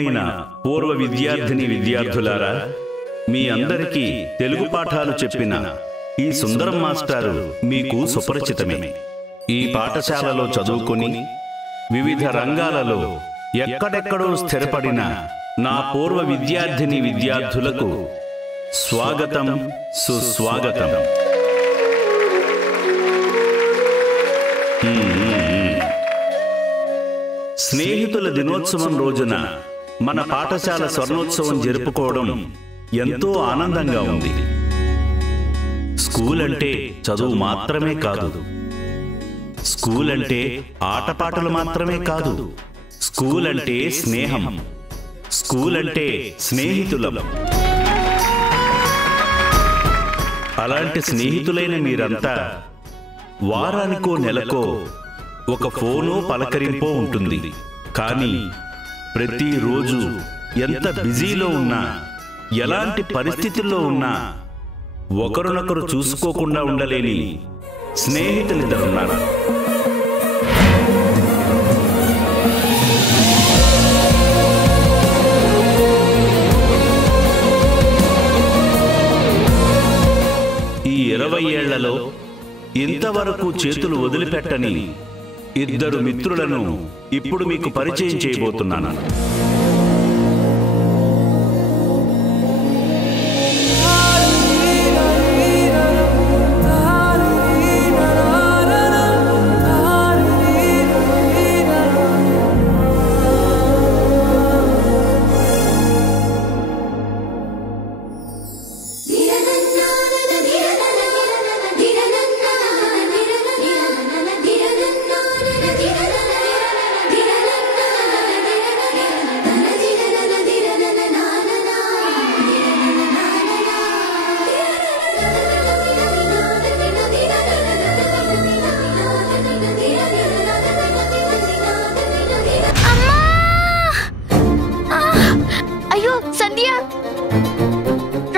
ప్రియమైన పూర్వ విద్యార్థిని విద్యార్థులారా, మీ అందరికీ తెలుగు పాఠాలు చెప్పిన ఈ సుందరం మాస్టారు మీకు సుపరిచితమే. ఈ పాఠశాలలో చదువుకుని వివిధ రంగాలలో ఎక్కడెక్కడో స్థిరపడిన నా పూర్వ విద్యార్థిని విద్యార్థులకు స్వాగతం, సుస్వాగతం. స్నేహితుల దినోత్సవం రోజున మన పాఠశాల స్వర్ణోత్సవం జరుపుకోవడం ఎంతో ఆనందంగా ఉంది. స్కూల్ అంటే చదువు మాత్రమే కాదు, స్కూల్ అంటే ఆటపాటలు మాత్రమే కాదు, స్కూల్ అంటే స్నేహం, స్కూల్ అంటే స్నేహితులం. అలాంటి స్నేహితులైన మీరంతా వారానికో నెలకో ఒక ఫోను పలకరింపో ఉంటుంది. కానీ ప్రతిరోజు ఎంత బిజీలో ఉన్నా, ఎలాంటి పరిస్థితుల్లో ఉన్నా ఒకరినొకరు చూసుకోకుండా ఉండలేని స్నేహితులిద్దరున్నారు. ఈ 20 ఏళ్లలో ఇంతవరకు చేతులు వదిలిపెట్టని ఇద్దరు మిత్రులను ఇప్పుడు మీకు పరిచయం చేయబోతున్నాను.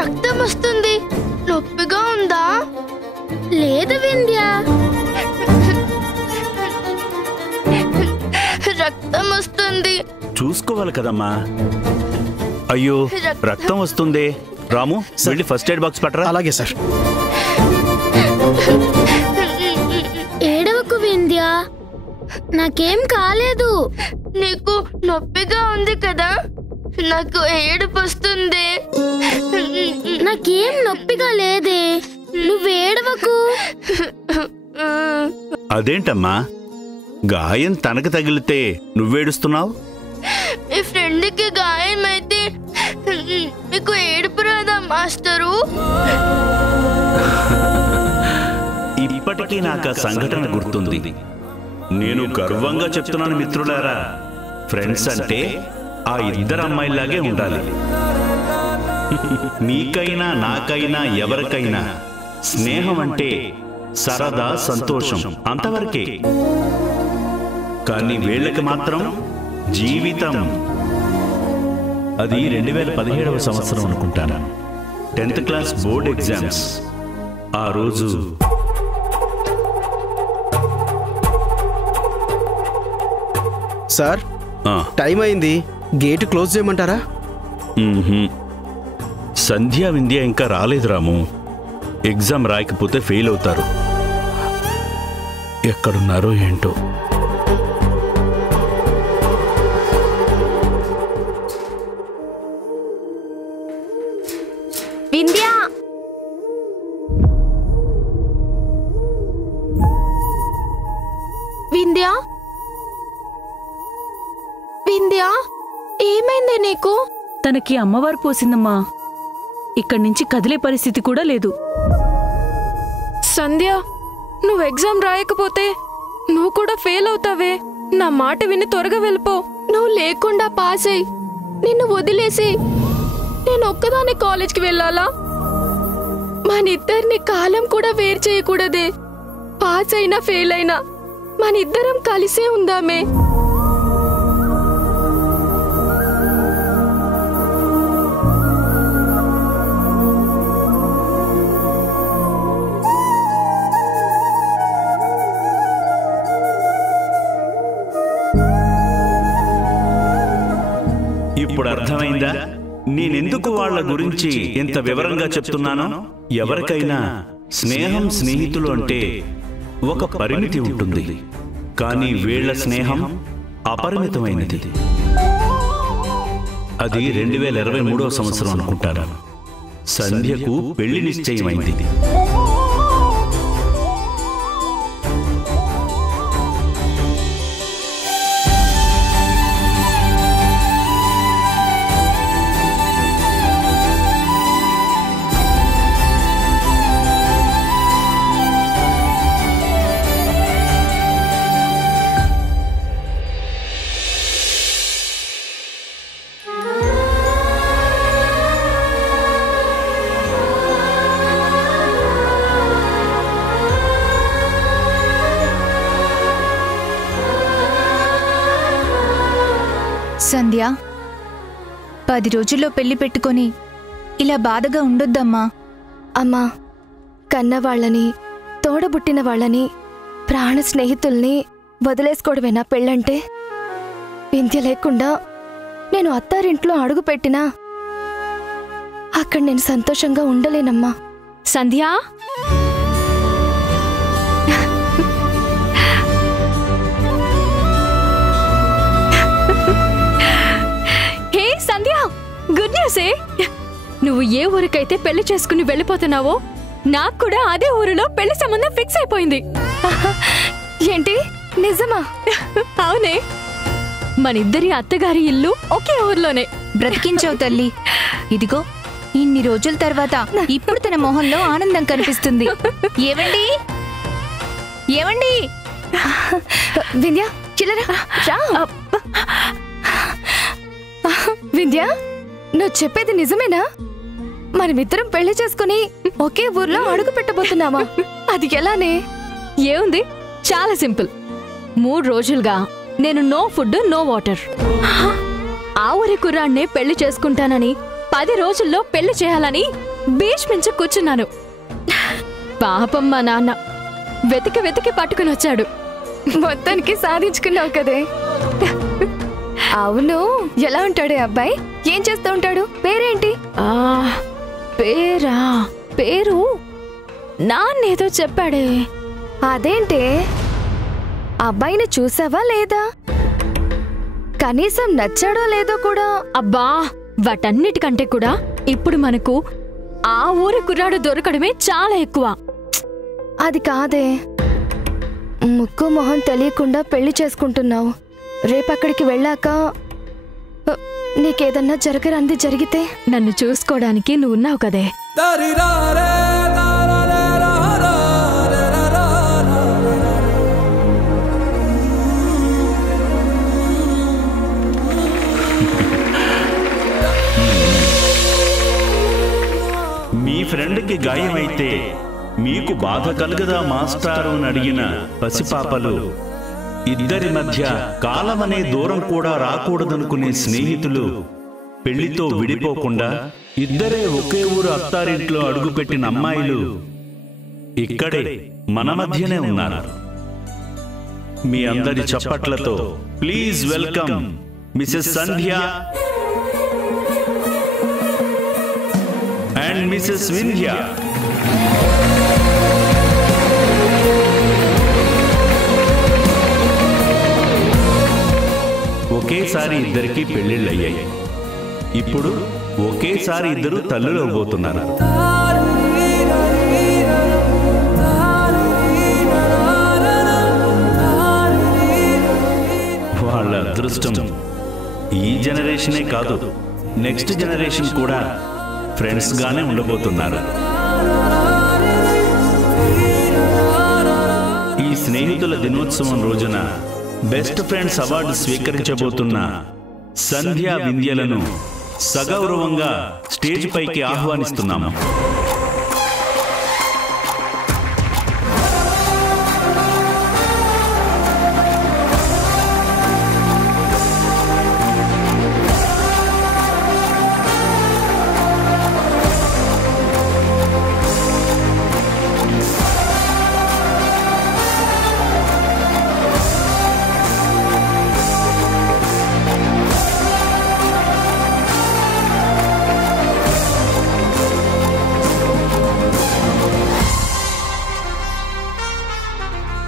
రక్తం వస్తుంది. నొప్పిగా ఉందా? లేదు వింధ్య, రక్తం వస్తుంది. చూసుకోవాలి కదమ్మా. అయ్యో, రక్తం వస్తుందే. రాము, వెళ్ళి ఫస్ట్ ఎయిడ్ బాక్స్ పట్టరా. అలాగే సార్. ఏడవకు వింధ్య, నాకేం కాలేదు. నీకు నొప్పిగా ఉంది కదా, నాకు ఏడుపు వస్తుంది. నాకేం నొప్పిగా లేదే, నువ్వేడవకు. అదేంటమ్మా, గాయం తనకు తగిలితే నువ్వేడుస్తున్నావు? మీ ఫ్రెండ్కి గాయం అయితే మీకు ఏడుపు రాదా మాస్టరు? ఇప్పటికీ నాకు ఆ సంఘటన గుర్తుంది. నేను గర్వంగా చెప్తున్నాను మిత్రులారా, ఫ్రెండ్స్ అంటే ఆ ఇద్దరు అమ్మాయిలాగే ఉండాలి. నీకైనా నాకైనా ఎవరికైనా స్నేహం అంటే సరదా, సంతోషం, అంతవరకే. కానీ వీళ్ళకి మాత్రం జీవితం. అది 2017వ సంవత్సరం అనుకుంటాను, 10th క్లాస్ బోర్డ్ ఎగ్జామ్స్. ఆ రోజు సార్, టైం అయింది, గేటు క్లోజ్ చేయమంటారా? సంధ్య వింధ్య ఇంకా రాలేదు రాము. ఎగ్జామ్ రాయకపోతే ఫెయిల్ అవుతారు. ఎక్కడున్నారో ఏంటో. వింధ్య, వింధ్య, వింధ్య, ఏమైంది నీకు? తనకి అమ్మవారు పోసిందమ్మా. ఇక్కడి నుంచి కదిలే పరిస్థితి కూడా లేదు. సంధ్య, నువ్వు ఎగ్జామ్ రాయకపోతే నువ్వు కూడా ఫెయిల్ అవుతావే. నా మాట విని త్వరగా వెళ్ళిపో. నువ్వు లేకుండా పాస్ అయ్యి నిన్ను వదిలేసి నేను ఒక్కదాన్ని కాలేజ్కి వెళ్ళాలా? మనిద్దరిని కాలం కూడా వేరు చేయకూడదే. పాస్ అయినా ఫెయిల్ అయినా మనిద్దరం కలిసే ఉందామే. ఇప్పుడు అర్థమైందా నేనెందుకు వాళ్ళ గురించి ఇంత వివరంగా చెప్తున్నానో? ఎవరికైనా స్నేహం, స్నేహితులు అంటే ఒక పరిమితి ఉంటుంది, కానీ వీళ్ల స్నేహం అపరిమితమైనది. అది 2023వ సంవత్సరం అనుకుంటాను. సంధ్యకు పెళ్లి నిశ్చయమైంది. సంధ్య, 10 రోజుల్లో పెళ్లి పెట్టుకొని ఇలా బాధగా ఉండొద్దమ్మా. అమ్మా, కన్నవాళ్ళని, తోడబుట్టిన వాళ్ళని, ప్రాణ స్నేహితుల్ని వదిలేసుకోవడమేనా పెళ్ళంటే? వింధ్య లేకుండా నేను అత్తారింట్లో అడుగు పెట్టినా అక్కడ నేను సంతోషంగా ఉండలేనమ్మా. సంధ్యా, హే సంధ్యా, గుడ్ న్యూసే. నువ్వు ఏ ఊరికైతే పెళ్లి చేసుకుని వెళ్ళిపోతున్నావో నాకు కూడా అదే ఊరిలో పెళ్లి సంబంధం ఫిక్స్ అయిపోయింది. ఏంటి, నిజమా? అవునే, మనిద్దరి అత్తగారి ఇల్లు ఒకే ఊర్లోనే. బ్రతికించావు తల్లి. ఇదిగో, ఇన్ని రోజుల తర్వాత ఇప్పుడు తన మొహంలో ఆనందం కనిపిస్తుంది. ఏవండి, ఏవండి? వింధ్య, చిల్లరా రా. వింధ్య, నువ్వు చెప్పేది నిజమేనా? మనమిద్దరం పెళ్లి చేసుకుని ఒకే ఊర్లో అడుగు పెట్టబోతున్నావా? అది ఎలానే? ఏముంది, చాలా సింపుల్. 3 రోజులుగా నేను నో ఫుడ్, నో వాటర్. ఆ ఊరి కుర్రాన్నే పెళ్లి చేసుకుంటానని 10 రోజుల్లో పెళ్లి చేయాలని బీచ్ మించి కూర్చున్నాను. పాపం మా నాన్న వెతికి వెతికి పట్టుకుని వచ్చాడు. మొత్తానికి సాధించుకున్నావు కదే. అవును, ఎలా ఉంటాడే అబ్బాయి? ఏం చేస్తూ ఉంటాడు? పేరేంటి? పేరు నాన్నేదో చెప్పాడే. అదేంటే, అబ్బాయిని చూసావా లేదా? కనీసం నచ్చాడో లేదో కూడా. అబ్బా, వాటన్నిటికంటే కూడా ఇప్పుడు మనకు ఆ ఊరి కుర్రాడు దొరకడమే చాలా ఎక్కువ. అది కాదే, ముక్కు మొహం తెలియకుండా పెళ్లి చేసుకుంటున్నావు. రేపక్కడికి వెళ్ళాక నీకేదన్నా జరగరాంది జరిగితే? నన్ను చూసుకోవడానికి నువ్వున్నావు కదే. మీ ఫ్రెండ్కి గాయమైతే మీకు బాధ కలగదా మాస్టారు అని అడిగిన పసిపాపలు, ఇద్దరి మధ్య కాలమనే దూరం కూడా రాకూడదనుకునే స్నేహితులు, పెళ్లితో విడిపోకుండా ఇద్దరే ఒకే ఊరు అత్తారింట్లో అడుగుపెట్టిన అమ్మాయిలు ఇక్కడే మన మధ్యనే ఉన్నారు. మీ అందరి చప్పట్లతో please welcome Mrs Sandhya and Mrs Vindhya. ఒకేసారి ఇద్దరికి పెళ్లిళ్ళయ్యాయి. ఇప్పుడు ఒకేసారి ఇద్దరు తల్లులు అవబోతున్నారు. వాళ్ళ అదృష్టం ఈ జనరేషనే కాదు, నెక్స్ట్ జనరేషన్ కూడా ఫ్రెండ్స్ గానే ఉండబోతున్నారు. ఈ స్నేహితుల దినోత్సవం రోజున బెస్ట్ ఫ్రెండ్స్ అవార్డు స్వీకరించబోతున్న సంధ్యా వింధ్యలను సగౌరవంగా స్టేజ్ పైకి ఆహ్వానిస్తున్నాము.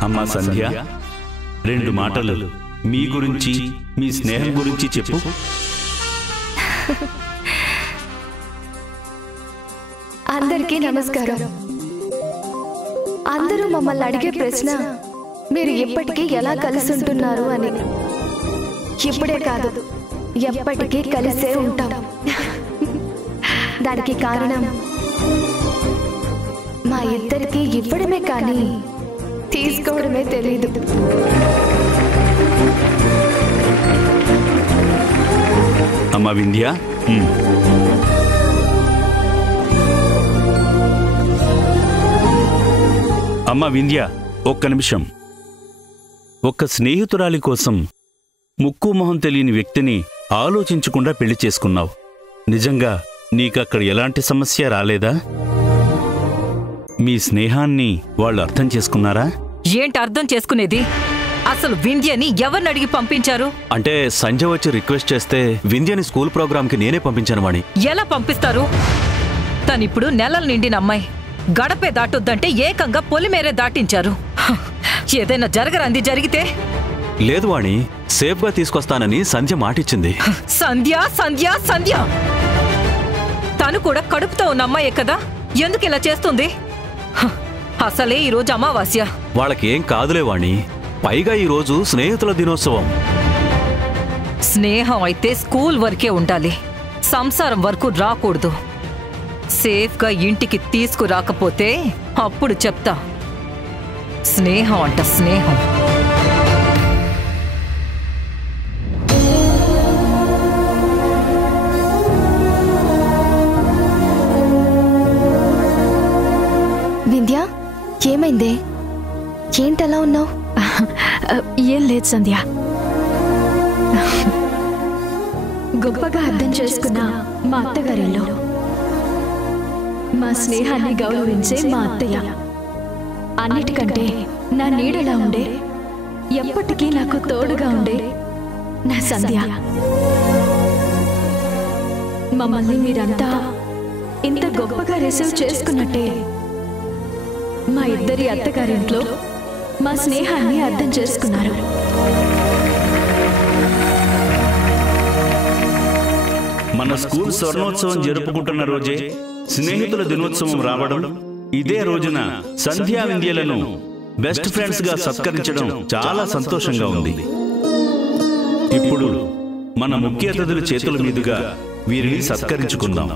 అమ్మా సంధ్య, 2 మాటలు మీ గురించి, మీ స్నేహం గురించి చెప్పు. అందరికీ నమస్కారం. అందరూ మమ్మల్ని అడిగే ప్రశ్న మీరు ఎప్పటికీ ఎలా కలిసి ఉంటున్నారు అని. ఇప్పుడే కాదు, ఎప్పటికీ కలిసే ఉంటాం. దానికి కారణం మా ఇద్దరికి ఇవ్వడమే కానీ తీసుకోవడమే తెలీదు. అమ్మా వింధ్య, అమ్మా వింధ్య, ఒక్క నిమిషం. ఒక్క స్నేహితురాలి కోసం ముక్కు మొహం తెలియని వ్యక్తిని ఆలోచించకుండా పెళ్లి చేసుకున్నావు. నిజంగా నీకక్కడ ఎలాంటి సమస్య రాలేదా? మీ స్నేహాన్ని వాళ్ళు అర్థం చేసుకున్నారా? ఏంటి అర్థం చేసుకునేది? అసలు వింధ్యని ఎవరిని అడిగి పంపించారు? అంటే సంజయ్ వచ్చి రిక్వెస్ట్ చేస్తే వింధ్యని స్కూల్ ప్రోగ్రామ్కి నేనే పంపించాను వాణి. ఎలా పంపిస్తారు? తనిప్పుడు నెలలు నిండిన అమ్మాయి, గడపే దాటొద్దంటే ఏకంగా పొలిమేరే దాటించారు. ఏదైనా జరగరంది జరిగితే? లేదు వాణి, సేఫ్గా తీసుకొస్తానని సంధ్య మాటిచ్చింది. సంధ్య సంధ్య సంధ్య తను కూడా కడుపుతో ఉన్న అమ్మాయే కదా, ఎందుకు ఇలా చేస్తుంది? అసలే ఈరోజు అమావాస్య. వాళ్ళకేం కాదులే వాణి, పైగా ఈరోజు స్నేహితుల దినోత్సవం. స్నేహం అయితే స్కూల్ వరకే ఉండాలి, సంసారం వరకు రాకూడదు. సేఫ్గా ఇంటికి తీసుకురాకపోతే అప్పుడు చెప్తా. స్నేహం అంట స్నేహం. వింధ్య, ఏమైందే? ఏంటలా ఉన్నావు? ఏం లేదు సంధ్య. గొప్పగా అర్థం చేసుకున్న మా అత్తగారిలో మా స్నేహాన్ని గౌరవించే మా అత్తయ్య, అన్నిటికంటే నా నీడలా ఉండే, ఎప్పటికీ నాకు తోడుగా ఉండే నా సంధ్య. మమ్మల్ని మీరంతా ఇంత గొప్పగా రిసీవ్ చేసుకున్నట్టే మా ఇద్దరి అత్తగారింట్లో మా స్నేహాన్ని అర్థం చేసుకున్నారు. మన స్కూల్ స్వర్ణోత్సవం జరుపుకుంటున్న రోజే స్నేహితుల దినోత్సవం రావడం, ఇదే రోజున సంధ్యా వింధ్యలను బెస్ట్ ఫ్రెండ్స్ గా సత్కరించడం చాలా సంతోషంగా ఉంది. ఇప్పుడు మన ముఖ్య అతిథుల చేతుల మీదుగా వీరిని సత్కరించుకుందాం.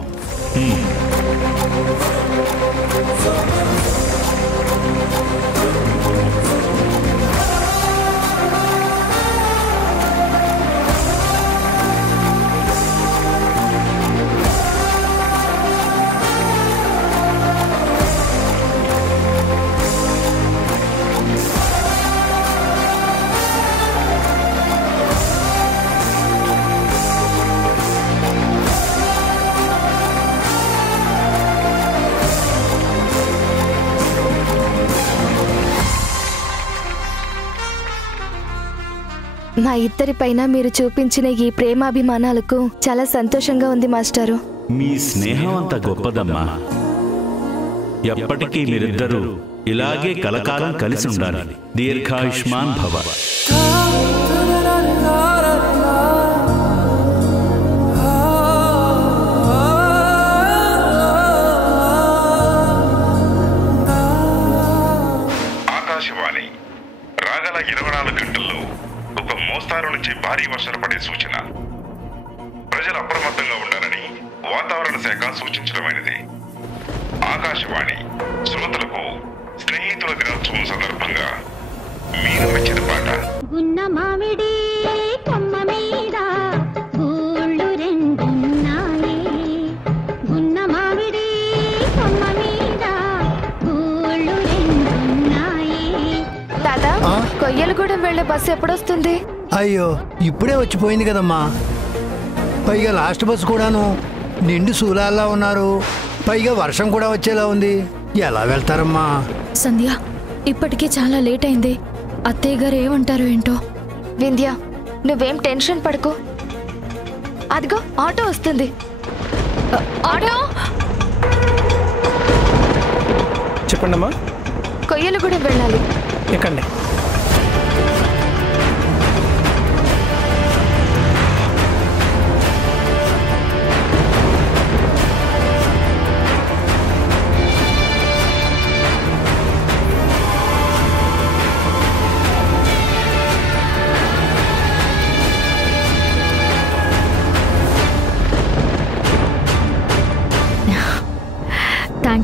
మా ఇద్దరి పైన మీరు చూపించిన ఈ ప్రేమాభిమానాలకు చాలా సంతోషంగా ఉంది మాస్టారు. మీ స్నేహం అంత గొప్పదమ్మా. ఎప్పటికీ మీరిద్దరూ ఇలాగే కలకాలం కలిసి ఉండాలి. దీర్ఘాయుష్మాన్ భవ. ఆకాశవాణి రాగల 24 గంటల్లో ఒక మోస్తారు నుంచి భారీ వర్షాలు పడే సూచన. ప్రజలు అప్రమత్తంగా ఉండాలని వాతావరణ శాఖ సూచించడమైనది. ఆకాశవాణి శ్రోతలకు స్నేహితుల దినోత్సవం సందర్భంగా మీరు మెచ్చిన పాట. ఉన్న మామిడి కొమ్మ మీద గూళ్ళు రెండున్నాయి. ఉన్న మామిడి కొమ్మ మీద గూళ్ళు రెండున్నాయి. తాతా, కొయ్యలగూడెం వెళ్లే బస్సు ఎప్పుడొస్తుంది? అయ్యో, ఇప్పుడే వచ్చిపోయింది కదమ్మా. పైగా లాస్ట్ బస్సు కూడాను నిండు సూలాల్లా ఉన్నారు. పైగా వర్షం కూడా వచ్చేలా ఉంది. ఎలా వెళ్తారమ్మా? సంధ్య, ఇప్పటికే చాలా లేట్ అయింది. అత్తయ్య గారు ఏమంటారు ఏంటో. వింధ్య, నువ్వేం టెన్షన్ పడకు. అదిగో ఆటో వస్తుంది. ఆటో! చెప్పండమ్మా. కొయ్యలగూడెం వెళ్ళాలి. ఎక్కండి.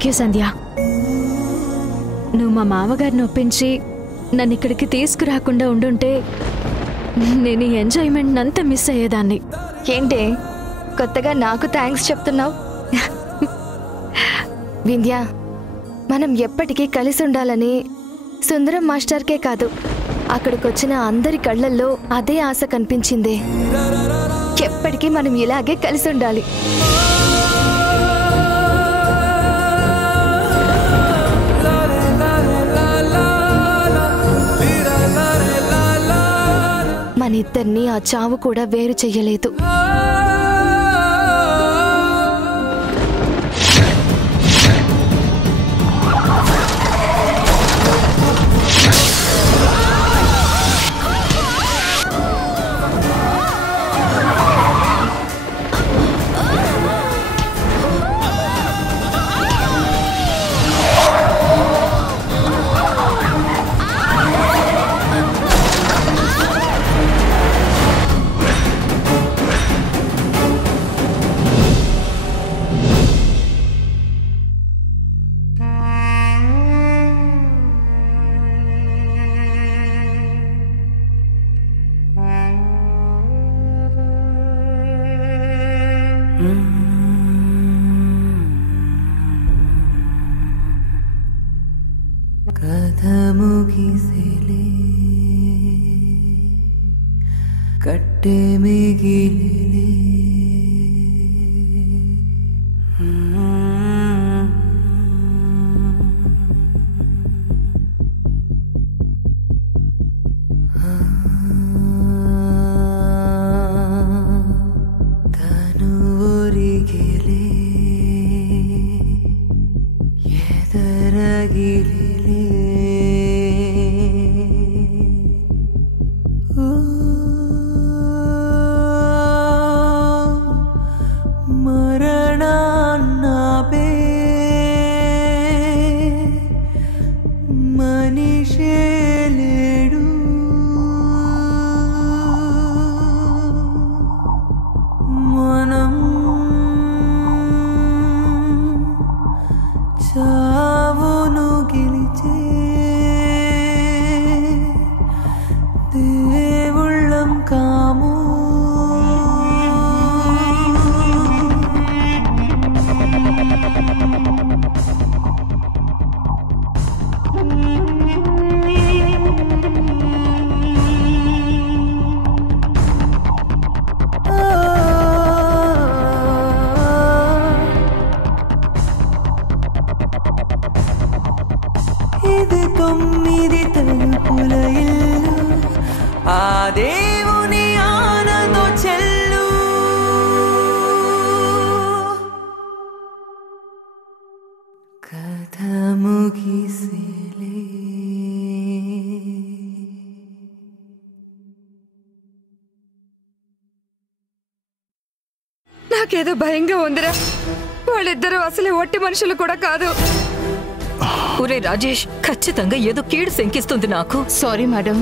థ్యాంక్ యూ సంధ్య. నువ్వు మా మామగారిని ఒప్పించి నన్ను ఇక్కడికి తీసుకురాకుండా ఉండుంటే నేను ఈ ఎంజాయ్మెంట్ అంతా మిస్ అయ్యేదాన్ని. ఏంటే కొత్తగా నాకు థ్యాంక్స్ చెప్తున్నావు? వింధ్య, మనం ఎప్పటికీ కలిసి ఉండాలని సుందరం మాస్టర్కే కాదు, అక్కడికొచ్చిన అందరి కళ్ళల్లో అదే ఆశ కనిపించింది. ఎప్పటికీ మనం ఇలాగే కలిసి ఉండాలి. మన ఇద్దరిని ఆ చావు కూడా వేరు చెయ్యలేదు. కథ ముగిసిలే కట్టె మిగిలిలే ఇది 9 తలుపుల ఇల్లు, ఆ దేవుని ఆనంద చెల్లు. కథ ముగిసిలే. నాకేదో భయంగా ఉందిరా. వాళ్ళిద్దరూ అసలే ఒట్టి మనుషులు కూడా కాదు. ఒరే రాజేష్, ఖచ్చితంగా ఏదో కీడు శంకిస్తుంది నాకు. Sorry madam.